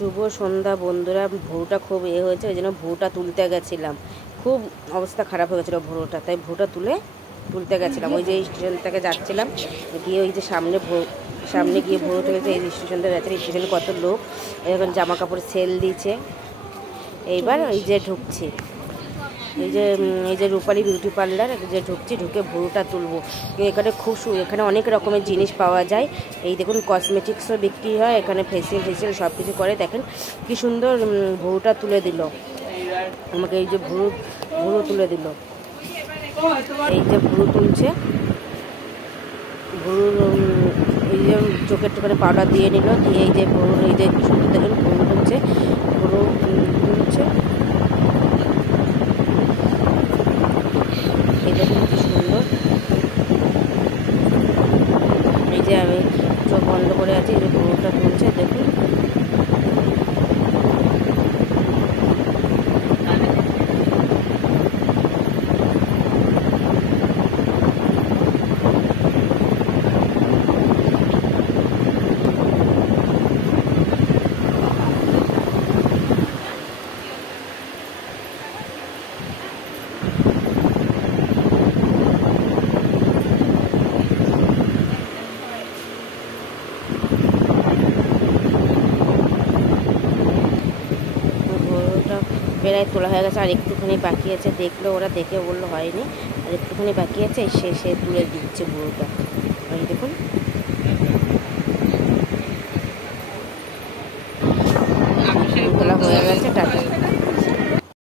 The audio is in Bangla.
শুভ সন্ধ্যা বন্ধুরা। ভুরুটা খুব হয়েছে, ওই জন্য ভুরুটা তুলতে গেছিলাম। খুব অবস্থা খারাপ হয়ে গেছিলো ভুরুটা, তাই ভুরুটা তুলতে গেছিলাম। ওই যে স্টেশন থেকে যাচ্ছিলাম, গিয়ে ওই যে সামনে গিয়ে ভুরু তুলেছে। এই স্টেশন থেকে যাচ্ছে, স্টেশনে কত লোক এখন জামা কাপড় সেল দিচ্ছে। এইবার ওই যে ঢুকছি, এই যে রূপালী বিউটি পার্লার যে ঢুকছি, ঢুকে ভুরুটা তুলবো। এখানে এখানে অনেক রকমের জিনিস পাওয়া যায়। এই দেখুন কসমেটিক্সও বিক্রি হয় এখানে, ফেসিয়াল সব কিছু করে। দেখেন কি সুন্দর ভুরুটা তুলে দিল আমাকে। এই যে ভুরু তুলে দিল, এই যে ভুরু তুলছে। ভুরু এই যে চোখের টোকারে পাউডার দিয়ে নিল, দিয়ে এই যে ভুরু, এই যে কি সুন্দর দেখেন ভুরু তুলছে। এই দেখুন কি সুন্দর। এই যে আমি চোখ বন্ধ করে আছি, এই যে ভুরুটা তুলছে দেখুন। প্রায় তোলা হয়ে গেছে, আর একটুখানি বাকি আছে। দেখলো ওরা, দেখে বললো হয়নি, আর একটুখানি বাকি আছে। সে তুলে দিচ্ছে ভুরুটা। এই দেখুন তোলা হয়ে গেছে। টাটা।